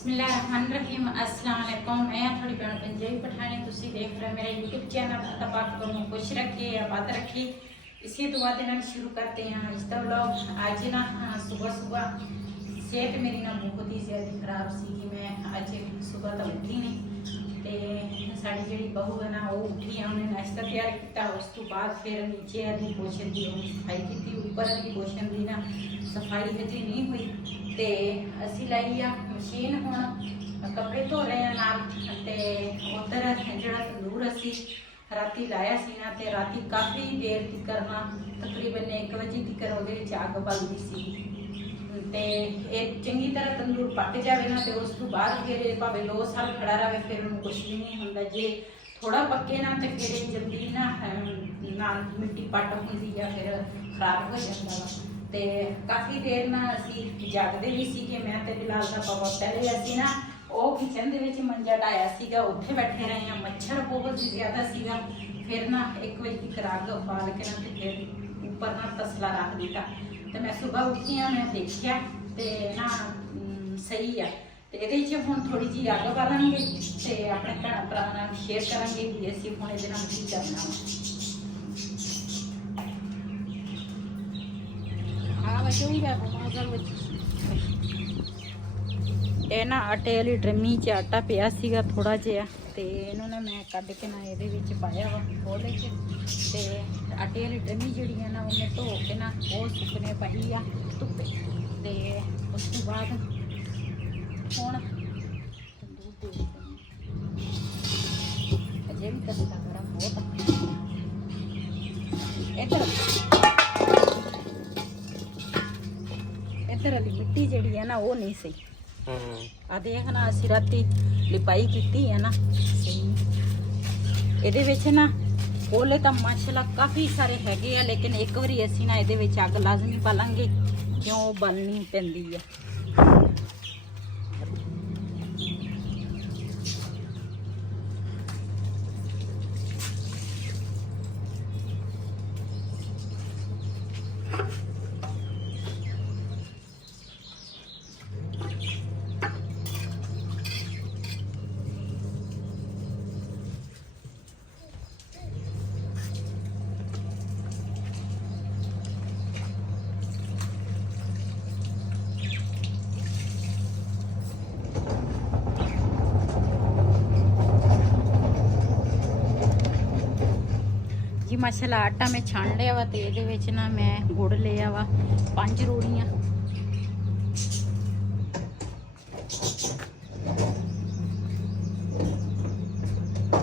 बिस्मिल्लाहिर्रहमानिर्रहीम अस्सलाम वालेकुम। मैं थोड़ी भैन पंजाबी पठानी तुसी देख रहे मेरा यूट्यूब चैनल। अल्लाह पाक तुहानू खुश रखे आबाद रखे। इसी दुआ के नाल शुरू करते हैं आज का व्लॉग। आज ना सुबह सुबह सेहत मेरी ना बहुत ही ज़्यादा खराब सी कि मैं अज सुबह तो उठी नहीं। तो साड़ी जी बहू है ना वो उठी है, उन्हें नाश्ता तैयार किया। उस तो बाद फिर नीचे वाली पोर्शन की सफाई की, ऊपर वाली पोर्शन की ना सफाई हजे नहीं हुई। तो असी लाई आ मशीन हुण कपड़े धो रहे हैं नाल। ते उधर जो तंदूर असी राती लाया सी ना, ते राती काफ़ी देर तक ना तकरीबन 1 बजे तक वो अग बलदी सी। ते एक चंगी तरह तंदूर पक जाए ना, तो उस तो बाद फिर भावें 2 साल खड़ा रहे फिर उन्होंने कुछ भी नहीं होंदा। जे थोड़ा पके ना तो फिर जल्दी ना मिट्टी पट होंदी या फिर खराब हो जाता वा। तो काफ़ी देर ना असी जागते भी सी कि मैं तो बिलाल का पापा पहले असी ना वो किचन के मंजा ढाया सीगा, उत्थे बैठे रहे हैं। मच्छर बहुत ज़्यादा सीगा। फिर ना 1 बजे तक अग बाल के ना तो फिर ऊपर ना तसला रख दिता। तो मैं सुबह उठी हाँ, मैं देखा तो ना सही है। तो ये हम थोड़ी जी अग बालेंगे तो अपने भैन भरा शेयर करेंगे कि असी हम ये की करना ये ना आटे वाली ड्रमी च आटा पिया सीगा थोड़ा जिहा। तो इनू ना मैं कढ़ के ना ये पाया वा खोले च। तो आटे वाली ड्रमी जी है ना उन्हें धो के ना वो सुकने पाई आ धुप्पे। तो उस तो बाद हुण अजे भी तसला गर्म बहुत। इधर वाली मिट्टी जी है ना वो नहीं सही। आ देखना असी राती लिपाई की है ना सही। ये ना कोले तो माशाल्लाह काफ़ी सारे हैगे आ, लेकिन एक बारी असी ना ये अग लाजमी बालांगे क्यों बलनी पैंदी है। जी माशाल्लाह आटा मैं छान लिया वा। तो ये ना मैं गुड़ लिया वा 5 रोड़ियाँ।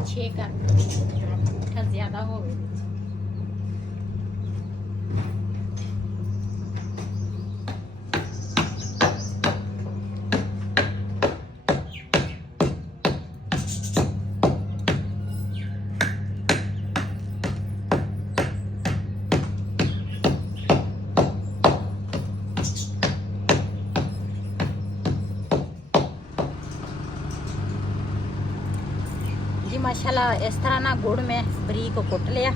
6 कर मिठा ज़्यादा हो गया। जी माशाल्लाह इस तरह ना गुड़ में बरीक कुट लिया।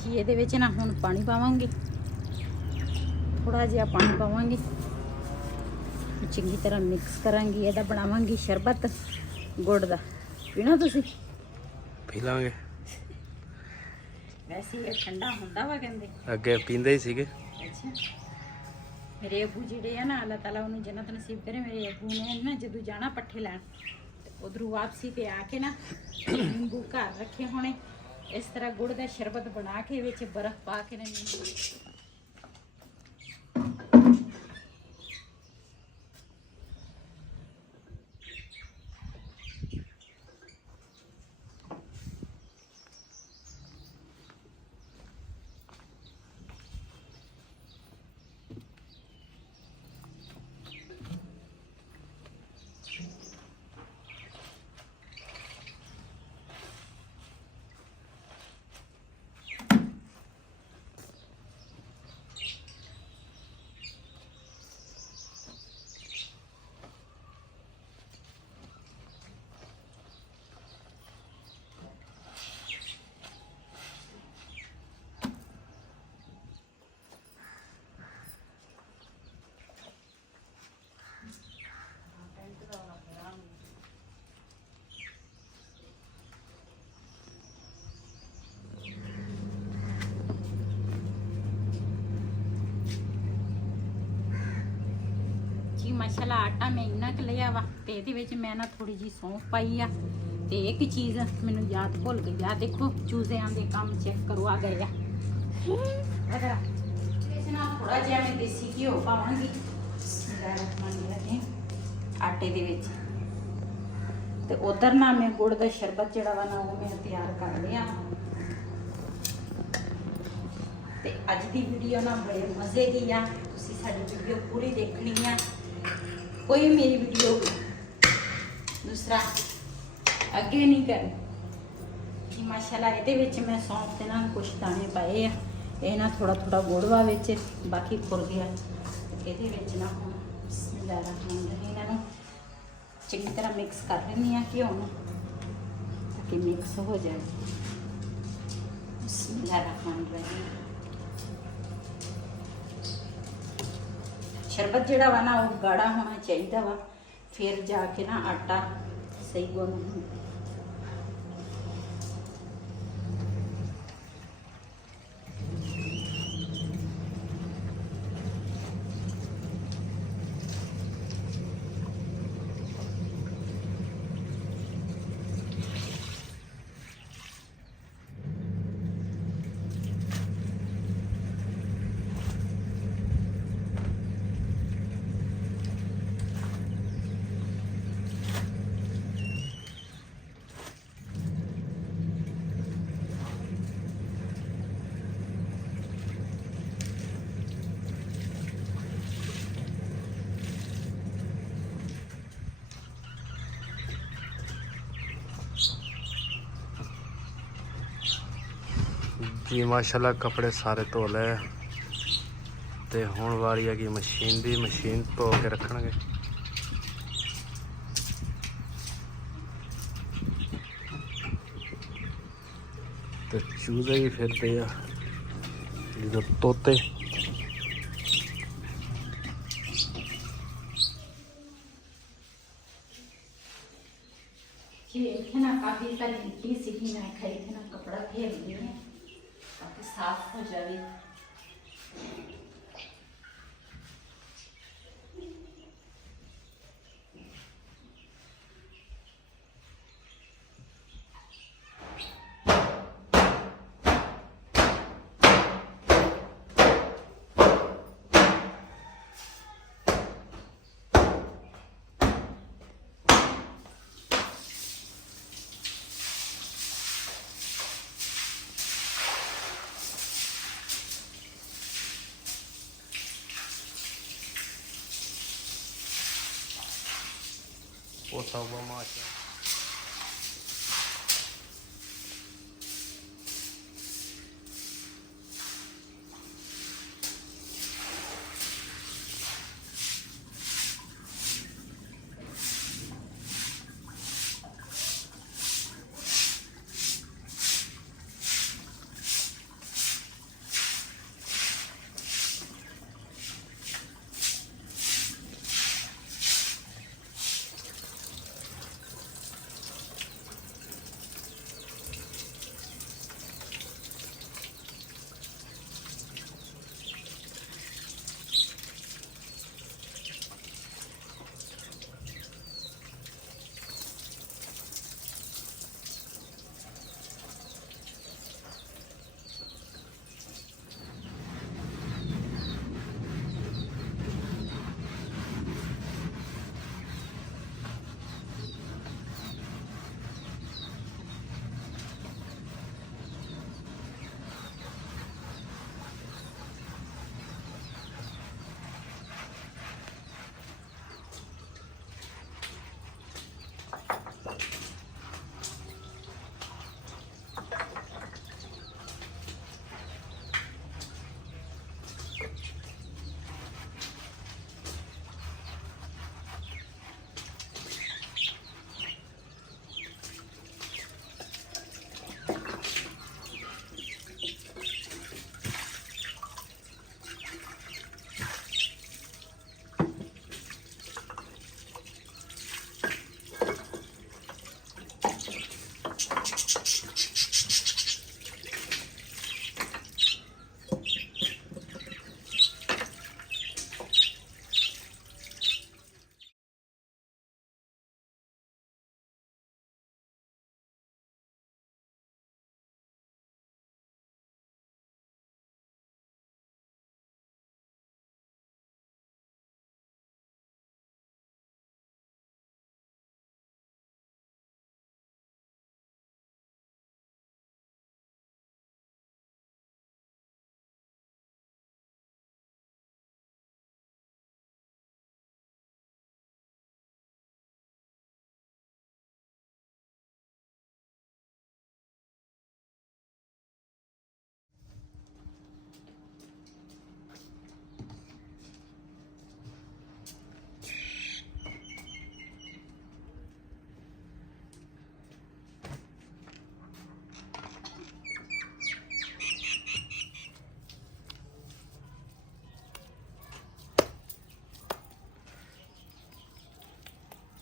जी ये ना हुण पानी पावांगे, थोड़ा जिहा पानी पावांगे, चंगी तरह मिक्स करांगी। ਇਹਦਾ बनावांगी शरबत गुड़ दा। पीना तुसी? पी लांगे। वैसे ये ठंडा हुंदा वा कहंदे, अगे पींदे ही सीगे। अच्छा मेरे अबू जिहड़े है ना अल्लाह ताला उन्हें जन्नत नसीब करे। मेरे अबू ने ना जदों जाना पट्ठे लैन उधरों वापसी पे आके ना नींबू घर रखे होने, इस तरह गुड़ का शरबत बना के विच बर्फ पा के ना ਮਾਸ਼ਾਅੱਲਾ ਆਟਾ ਮੈਂ ਇੰਨਾ ਕੁ ਲਿਆ ਵਾ ਤੇ ਇਹਦੇ ਵਿੱਚ ਮੈਂ ਨਾ ਥੋੜੀ ਜੀ ਸੌਂਫ ਪਾਈ ਆ ਤੇ ਇੱਕ ਚੀਜ਼ ਮੈਨੂੰ ਯਾਦ ਭੁੱਲ ਗਈ ਆ, ਦੇਖੋ ਚੂਜ਼ਿਆਂ ਦੇ ਕੰਮ ਚੈੱਕ ਕਰੋ ਆ ਗਏ ਆ। ਇਸ ਨਾਲ ਥੋੜਾ ਜਿਹਾ ਮੈਂ ਦੇਸੀ ਘਿਓ ਪਾਵਾਂਗੀ ਆਟੇ ਦੇ ਵਿੱਚ ਤੇ ਉਧਰ ਨਾ ਮੈਂ ਗੁੜ ਦਾ ਸ਼ਰਬਤ ਜਿਹੜਾ ਵਾ ਨਾ ਉਹ ਮੈਂ ਤਿਆਰ ਕਰ ਲਿਆ। ਤੇ ਅੱਜ ਦੀ ਵੀਡੀਓ ਨਾ ਬੜੇ ਮਜ਼ੇ ਦੀ ਆ, ਤੁਸੀਂ ਸਾਡੀ ਵੀਡੀਓ ਪੂਰੀ ਦੇਖਣੀ ਆ, ਕੋਈ ਮੇਰੀ ਵੀਡੀਓ ਦੂਸਰਾ ਅੱਗੇ ਨਹੀਂ ਕਰਨੀ। ਮਾਸ਼ਾਅੱਲਾ ਇਹਦੇ ਵਿੱਚ ਮੈਂ ਸੌਂਫ ਦੇ ਨਾਲ ਕੁਛ ਦਾਣੇ ਪਾਏ ਆ, ਇਹ ਨਾ ਥੋੜਾ ਥੋੜਾ ਗੁੜ ਵਾ ਵਿੱਚ, ਬਾਕੀ ਖੁਰ ਗਿਆ। ਇਹਦੇ ਵਿੱਚ ਨਾ ਹੁਣ ਬਿਸਮਿਲ੍ਲਾਹ ਰਹਿਮਾਨ ਰਹੀਮ ਇਹਨਾਂ ਨੂੰ ਚੰਗੀ ਤਰ੍ਹਾਂ ਮਿਕਸ ਕਰ ਲੈਂਦੀ ਆ ਘਿਓ ਨੂੰ ਤਾਂ ਕਿ ਮਿਕਸ ਹੋ ਜਾਏ। ਬਿਸਮਿਲ੍ਲਾਹ ਰਹਿਮਾਨ ਰਹੀਮ। ਸ਼ਰਬਤ ਜਿਹੜਾ ਵਾ ਨਾ ਉਹ ਗਾੜਾ ਹੋਣਾ ਚਾਹੀਦਾ ਵਾ, ਫਿਰ ਜਾ ਕੇ ਨਾ ਆਟਾ ਸਹੀ ਗੁੰਨ ਹੁੰਦਾ। जी माशाल्लाह कपड़े सारे धो ले ते हुण वारी है कि मशीन दी, मशीन धो के रखणगे। ते चूजे भी फिरते आ जो तोते। इतने ना काफी सारी मिट्टी सीखी मैं खाई थे ना कपड़ा फेर दिए ताकि साफ हो जाए। पोता हुआ माशा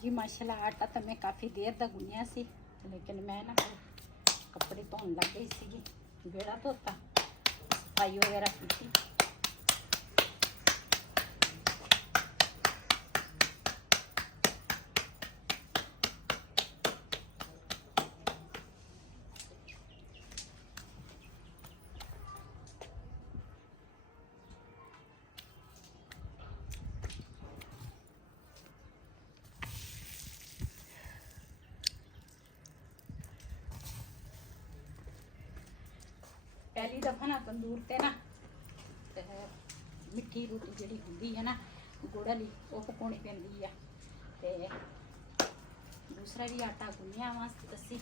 जी माशाल्लाह आटा तो मैं काफ़ी देर तक गुनिया सी, लेकिन मैं ना कपड़े धोन लग गई सी, बेड़ा धोता, सफाई वगैरह की। पहली दफा ना तंदूर ते ना मिठी रोटी जी होंगी है ना गुड़ वाली वो पकानी पैंदी है। ते दूसरा भी आटा गुनिया वास्ते दसी,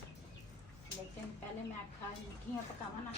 लेकिन पहले मैं आखा मिठियाँ पकावा ना।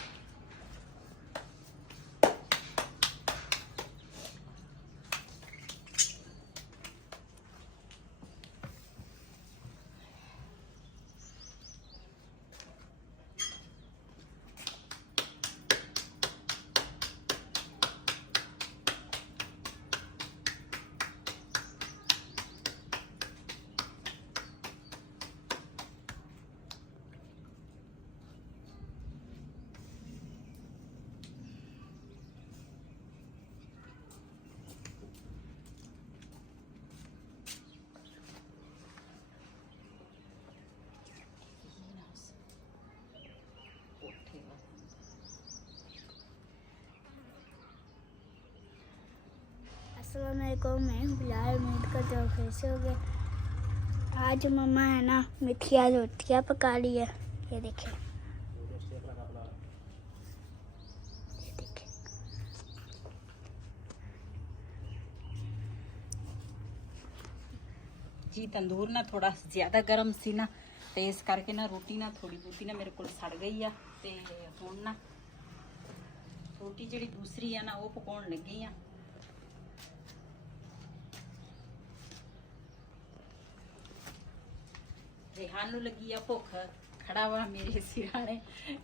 अस्सलामुअलैकुम, मैं हूँ बिलाल। उम्मीद करते हो फिर से हो गए। आज मम्मा है ना मिठिया रोटियाँ पका ली है। ये देखें, जी तंदूर ना थोड़ा ज़्यादा गर्म सी ना, तो इस करके ना रोटी ना थोड़ी बहुती ना मेरे को सड़ गई आ। ते हुण ना रोटी जी दूसरी है ना वो पकाउण लगी आ। रेहान नूं लगी आ भुख, खड़ा वा मेरे सिराने,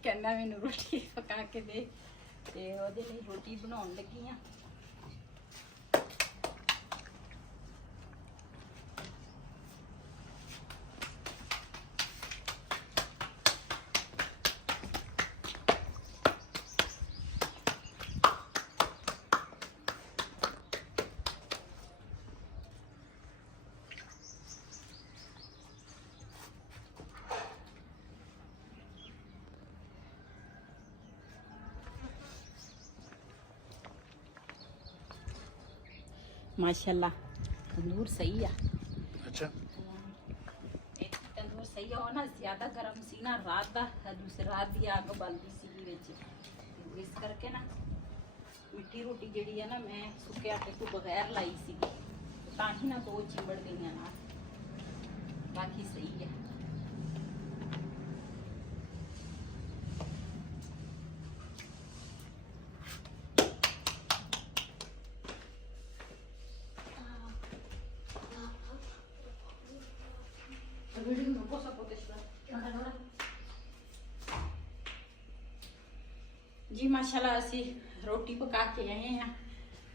कहना मैनू रोटी पका के दे, ते ओहदे लई रोटी बनाउण लगी आ। माशाल्लाह तंदूर सही है। अच्छा तंदूर सही है, वो ना ज़्यादा गर्म सी ना, रात का दूसरी रात की अग बलती सी विच, इस करके ना मिठी रोटी जी है ना मैं सुके आटे को बगैर लाई सी, तां ही ना दो चिमड़ गई ना, बाकी सही है। जी माशाल्लाह असी रोटी पका के आए हैं,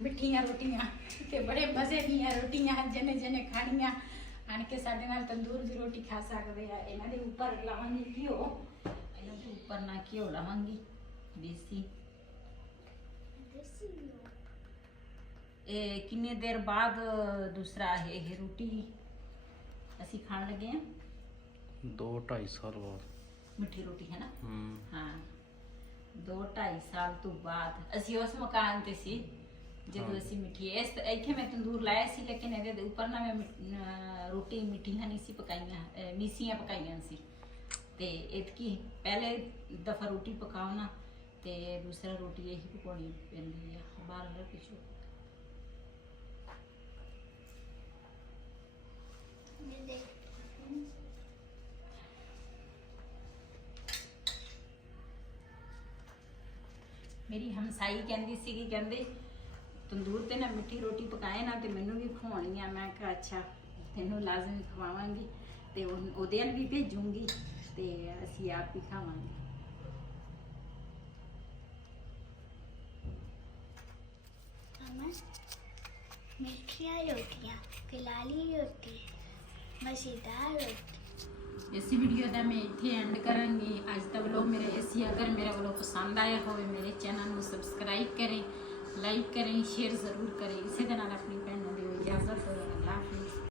मिठिया रोटियां ते बड़े मज़े दियां रोटियां, जने जने खानियां आन के साडे नाल तंदूर दी रोटी खा सकदे आ। इन्हां दे उपर लावांगी घिओ, इन्हां दे उपर ना घिओ लावांगी देसी। किन्नी देर बाद दूसरा ये रोटी असी खान लगे हैं, 2-2.5 साल बाद मिठी रोटी है ना। हाँ 2-2.5 साल तो बाद असी उस मकान ते सी ਜਦੋਂ ਅਸੀਂ ਮਿੱਠੀ ਇਸ ਇੱਥੇ ਮੈਂ ਤੰਦੂਰ ਲਾਇਆ ਸੀ, ਲੇਕਿਨ ਇਹਦੇ ਉੱਪਰ ਨਾ ਮੈਂ ਰੋਟੀ ਮਿੱਠੀਆਂ ਨਹੀਂ ਸੀ ਪਕਾਈਆਂ, ਮੀਸੀਆਂ ਪਕਾਈਆਂ ਸੀ। ਤੇ ਇਤਕੀ ਪਹਿਲੇ ਦਫਾ ਰੋਟੀ ਪਕਾਉ ਨਾ ਤੇ ਦੂਸਰਾ ਰੋਟੀ ਇਹੀ ਪਕਾਉਣੀ ਪੈਂਦੀ ਆ ਬਾਹਰ ਪਿੱਛੋਂ। ਮੇਰੀ ਹਮਸਾਈ ਕਹਿੰਦੀ ਸੀਗੀ, ਕਹਿੰਦੇ ਤੰਦੂਰ ਤੇ ਨਾ ਮਿੱਠੀ ਰੋਟੀ ਪਕਾਏ ਨਾ ਤੇ ਮੈਨੂੰ ਵੀ ਖਵਾਉਣੀ ਆ। ਮੈਂ ਕਿਹਾ ਅੱਛਾ ਤੈਨੂੰ ਲਾਜ਼ਮੀ ਖਵਾਵਾਂਗੀ ਤੇ ਉਹਦੇ ਵੱਲ ਵੀ ਭੇਜੂੰਗੀ ਤੇ ਅਸੀਂ ਆਪ ਹੀ ਖਾਵਾਂਗੇ। मिठिया रोटियाँ, फिलहाली रोटी ਮਜ਼ੇਦਾਰ ਰੋਟੀ। ਇਸੀ ਵੀਡੀਓ ਦਾ ਮੈਂ ਇੱਥੇ ਐਂਡ ਕਰਾਂਗੀ ਅੱਜ ਦਾ ਵਲੋਗ ਮੇਰਾ ਇਸੀ। ਅਗਰ ਮੇਰਾ ਵਲੋਗ ਪਸੰਦ ਆਇਆ ਹੋਵੇ ਮੇਰੇ ਚੈਨਲ ਨੂੰ ਸਬਸਕ੍ਰਾਈਬ ਕरें, ਲਾਈਕ करें, शेयर ज़रूर करें। इसी के नाल अपनी